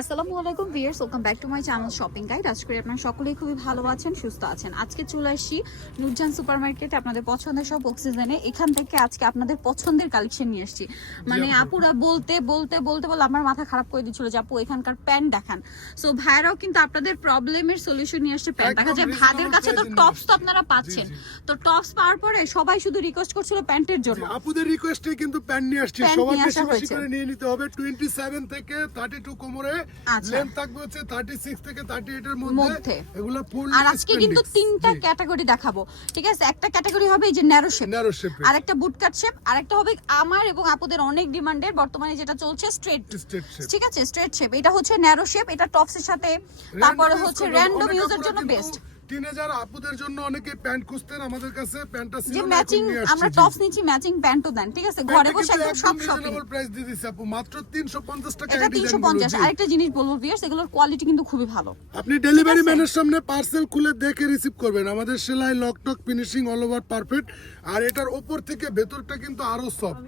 আসসালামু আলাইকুম viewers welcome back to my channel shopping guide. আজ করি আপনারা সকলেই খুবই ভালো আছেন সুস্থ আছেন। আজকে চলে আসছি নুরজান সুপার মার্কেটে আপনাদের পছন্দের সব অক্সিজেনে এখান থেকে আজকে আপনাদের পছন্দের কালেকশন নিয়ে আসছি। মানে আপুরা বলতে বলতে বলতে বলতে আমার মাথা খারাপ করে দিচ্ছিল যে আপু এখানকার প্যান্ট দেখান। সো ভাইরাও কিন্তু আপনাদের প্রবলেমের সলিউশন নিয়ে আসছে প্যান্ট। দেখা যায় ভাইদের কাছে তো টপস তো আপনারা পাচ্ছেন। তো টপস পাওয়ার পরে সবাই শুধু রিকোয়েস্ট করছিল প্যান্টের জন্য। আপুদের রিকোয়েস্টে কিন্তু প্যান্ট নিয়ে আসছে। নিয়ে বেশি বেশি করে নিয়ে নিতে হবে। 27 থেকে 32 কোমরে। লেন্থ থাকবে হচ্ছে 36 থেকে 38 এর মধ্যে। এগুলো ফুল আর আজকে কিন্তু তিনটা ক্যাটাগরি দেখাবো ঠিক আছে? একটা ক্যাটাগরি হবে এই যে ন্যারো শেপ ন্যারো শেপ আর একটা বুট কাট শেপ আর একটা হবে আমার এবং আপুদের অনেক ডিমান্ডের বর্তমানে যেটা চলছে স্ট্রেট ঠিক আছে? স্ট্রেট শেপ এটা হচ্ছে ন্যারো শেপ এটা টপস এর সাথে তারপরে হচ্ছে র্যান্ডম ইউজের জন্য বেস্ট টিনেজার আপুদের জন্য অনেকে প্যান্ট খুঁজতেন আমাদের কাছে প্যান্টটা ছিল যে ম্যাচিং আমরা টপস নিচ্ছি ম্যাচিং প্যান্টও দেন ঠিক আছে? ঘরে বসে একদম সব শপিং price দিয়ে দিছি আপু মাত্র 350 টাকা এটা এই তিনশো ডিজাইনগুলো, পঞ্চাশ। জি। আরেকটা জিনিস বলব ভিয়ার্স এগুলোর কোয়ালিটি কিন্তু খুবই ভালো। আপনি ডেলিভারি ম্যানের সামনে পার্সেল খুলে দেখে রিসিভ করবেন। আমাদের সেলাই লকটক ফিনিশিং অল ওভার পারফেক্ট আর এটার উপর থেকে ভেতরটা কিন্তু আরও সফট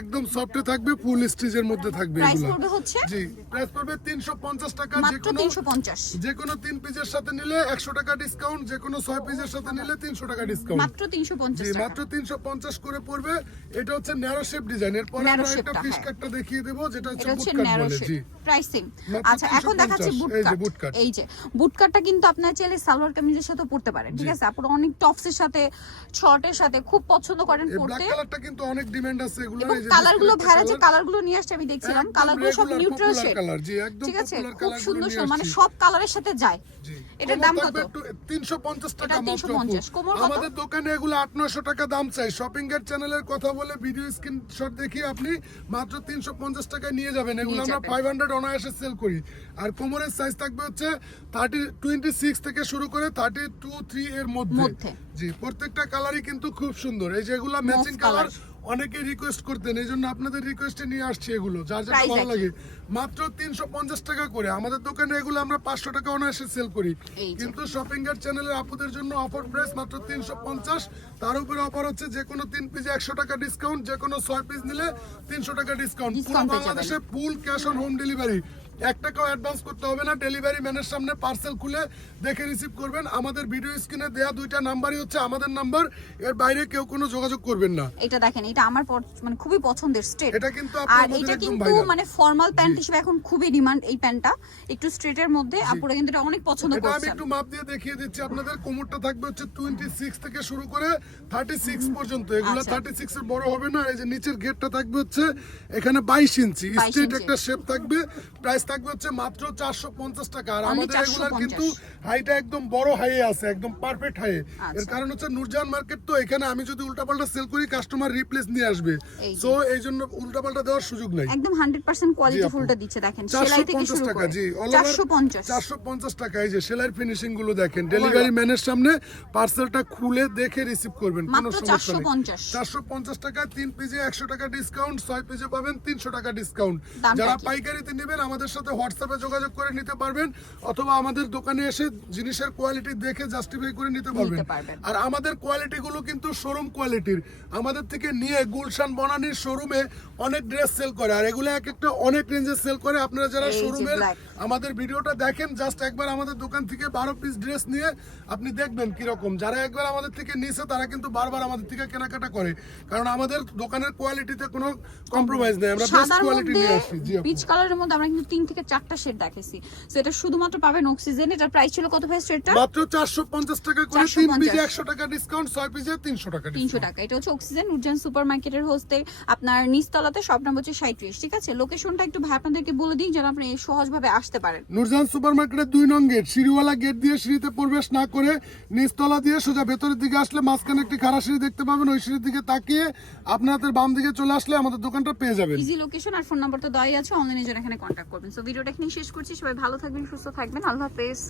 একদম সফটে থাকবে ফুল স্টিচের মধ্যে থাকবে প্রাইস এগুলো। পড়বে হচ্ছে? জি প্রাইস পড়বে 350 টাকা যে কোনো পঞ্চাশ। যে কোনো তিন পিসের সাথে নিলে 100 টাকা ডিসকাউন্ট যে কোনো ছয় পিসের সাথে নিলে 300 টাকা ডিসকাউন্ট মাত্র তিনশো পঞ্চাশ মাত্র 350 করে পড়বে। এটা হচ্ছে ন্যারো শেপ ডিজাইন এরপর Narrow আমরা একটা টা, ফিশ হ্যাঁ। কাটটা দেখিয়ে দেব যেটা হচ্ছে বলে জি। প্রাইসিং আচ্ছা এখন দেখাচ্ছি বুট কাট এই যে বুট কাটটা কিন্তু আপনার চাইলে সালোয়ার কামিজের সাথে পড়তে পারেন ঠিক আছে? আপনারা অনেক টপসের সাথে শর্টের সাথে খুব পছন্দ করেন এই ব্ল্যাক পড়তে কালারটা কিন্তু অনেক ডিমান্ড আছে এগুলো এবং কালারগুলো ভাইরা যে কালারগুলো নিয়ে আসছে আমি দেখছিলাম কালারগুলো সব নিউট্রাল শেড কালার জি একদম ঠিক আছে? খুব সুন্দর সুন্দর মানে সব কালারের সাথে যায়। এটার দাম কত? তিনশো পঞ্চাশ টাকা মাত্র 350 কোমর কত? আমাদের দোকানে এগুলো আট নশো টাকা দাম চাই। শপিং এর চ্যানেলের কথা বলে ভিডিও স্ক্রিনশট দেখিয়ে আপনি মাত্র তিনশো পঞ্চাশ টাকায় নিয়ে যাবেন। এগুলো আমরা। ফাইভ হান্ড্রেড অনায়াসে সেল করি। আর কোমরের সাইজ থাকবে হচ্ছে থার্টি টোয়েন্টি সিক্স থেকে শুরু করে থার্টি টু থ্রি এর মধ্যে। মধ্যে। জি প্রত্যেকটা কালারই কিন্তু খুব সুন্দর। এই যেগুলো ম্যাচিং কালার অনেকে রিকোয়েস্ট করতেন এই জন্য আপনাদের রিকোয়েস্টে নিয়ে আসছি এগুলো যার যেটা ভালো লাগে। মাত্র তিনশো পঞ্চাশ টাকা করে আমাদের দোকানে এগুলো আমরা পাঁচশো টাকা অনায়াসে সেল করি। কিন্তু শপিং এর চ্যানেলের আপুদের জন্য অফার প্রাইস মাত্র তিনশো পঞ্চাশ তার উপরে অফার হচ্ছে যে কোনো তিন পিসে একশো টাকা ডিসকাউন্ট যে কোনো ছয় পিস নিলে তিনশো টাকা ডিসকাউন্ট পুরো। বাংলাদেশে full cash on home delivery এক টাকাও অ্যাডভান্স করতে হবে না। ডেলিভারি ম্যানের সামনে পার্সেল খুলে দেখে রিসিভ করবেন। আমাদের ভিডিও স্ক্রিনে দেয়া দুইটা নাম্বারই হচ্ছে আমাদের নাম্বার এর বাইরে কেউ কোনো যোগাযোগ করবেন না। এটা দেখেন এটা আমার মানে খুবই পছন্দের স্ট্রেট এটা কিন্তু আর এটা কিন্তু মানে ফর্মাল প্যান্ট হিসেবে এখন খুবই ডিমান্ড এই প্যান্টটা একটু স্ট্রেটের মধ্যে আপুরা কিন্তু এটা অনেক পছন্দ এটা আমি একটু মাপ দিয়ে দেখিয়ে দিচ্ছি আপনাদের। কোমরটা থাকবে হচ্ছে টোয়েন্টি সিক্স থেকে শুরু করে থার্টি সিক্স পর্যন্ত। এগুলো আচ্ছা। থার্টি সিক্স এর বড় হবে না। এই যে নিচের গেটটা থাকবে হচ্ছে এখানে বাইশ ইঞ্চি 22 স্ট্রেট একটা শেপ থাকবে। প্রাইস থাকবে হচ্ছে মাত্র চারশো পঞ্চাশ টাকা। আর আমাদের এগুলার কিন্তু হাইটা একদম বড় হাইয়ে আছে একদম পারফেক্ট হাইয়ে আচ্ছা। এর কারণ হচ্ছে নুরজাহান মার্কেট তো এখানে আমি যদি উল্টাপাল্টা সেল করি কাস্টমার রিপ্লেস নিয়ে আসবে। সো এই জন্য উল্টাপাল্টা দেওয়ার সুযোগ নাই। একদম হান্ড্রেড পার্সেন্ট কোয়ালিটি ফুলটা দিচ্ছে দেখেন সেলাই থেকে পঞ্চাশ শুরু টাকা করে এই যে সেলাইয়ের ফিনিশিংগুলো দেখেন। ডেলিভারি ম্যানের সামনে পার্সেলটা খুলে দেখে রিসিভ করবেন কোনো সমস্যা নেই। 450 চারশো পঞ্চাশ টাকা তিন পিজে একশো টাকা ডিসকাউন্ট ছয় পিজে পাবেন তিনশো টাকা ডিসকাউন্ট যারা? পাইকারিতে নেবেন আমাদের সাথে হোয়াটসঅ্যাপে যোগাযোগ করে নিতে পারবেন অথবা আমাদের দোকানে এসে জিনিসের কোয়ালিটি দেখে জাস্টিফাই করে নিতে পারবেন। আর আমাদের কোয়ালিটি গুলো কিন্তু শোরুম কোয়ালিটির আমাদের থেকে নিয়ে গুলশান বনানির শোরুমে অনেক ড্রেস সেল করে আর এগুলো এক একটা অনেক রেঞ্জে সেল করে আপনারা যারা শোরুমের। আমাদের ভিডিওটা দেখেন জাস্ট একবার আমাদের দোকান থেকে বারো পিস ড্রেস নিয়ে আপনি দেখবেন কীরকম। যারা একবার আমাদের থেকে নিয়েছে তারা কিন্তু বারবার আমাদের থেকে কেনাকাটা করে। কারণ আমাদের দোকানের কোয়ালিটিতে কোনো কম্প্রোমাইজ নেই। আমরা বেস্ট কোয়ালিটি নিয়ে আসছি জি পিচ কালারের মধ্যে আমরা কিন্তু তিন থেকে চারটা শেড দেখেছি। তো এটা শুধুমাত্র পাবেন অক্সিজেন এটার প্রাইস ছিল কত ভাই স্ট্রেটটা মাত্র চারশো পঞ্চাশ টাকা করে তিন পিজে একশো টাকা ডিসকাউন্ট ছয় পিজে তিনশো টাকা তিনশো discount। টাকা। এটা হচ্ছে অক্সিজেন উজ্জান সুপার মার্কেটের হোস্টে আপনার নিচতলাতে সব নাম হচ্ছে সাঁত্রিশ ঠিক আছে? লোকেশনটা একটু ভাই আপনাদেরকে বলে দিই যেন আপনি সহজভাবে আসতে পারেন। নুরজান সুপার মার্কেটের দুই নং গেট সিঁড়িওয়ালা গেট দিয়ে সিঁড়িতে প্রবেশ না করে নিচতলা দিয়ে সোজা ভেতরের দিকে আসলে মাঝখানে একটি খাড়া সিঁড়ি দেখতে পাবেন। ওই সিঁড়ির দিকে তাকিয়ে আপনাদের বাম দিকে চলে আসলে আমাদের দোকানটা পেয়ে যাবেন। ইজি লোকেশন আর ফোন নাম্বার তো দেওয়াই আছে অনলাইনে যারা এখানে কন্ট্যাক্ট করবেন। সো ভিডিওটা এখানে শেষ করছি। সবাই ভালো থাকবেন সুস্থ থাকবেন। আল্লাহ হাফেজ।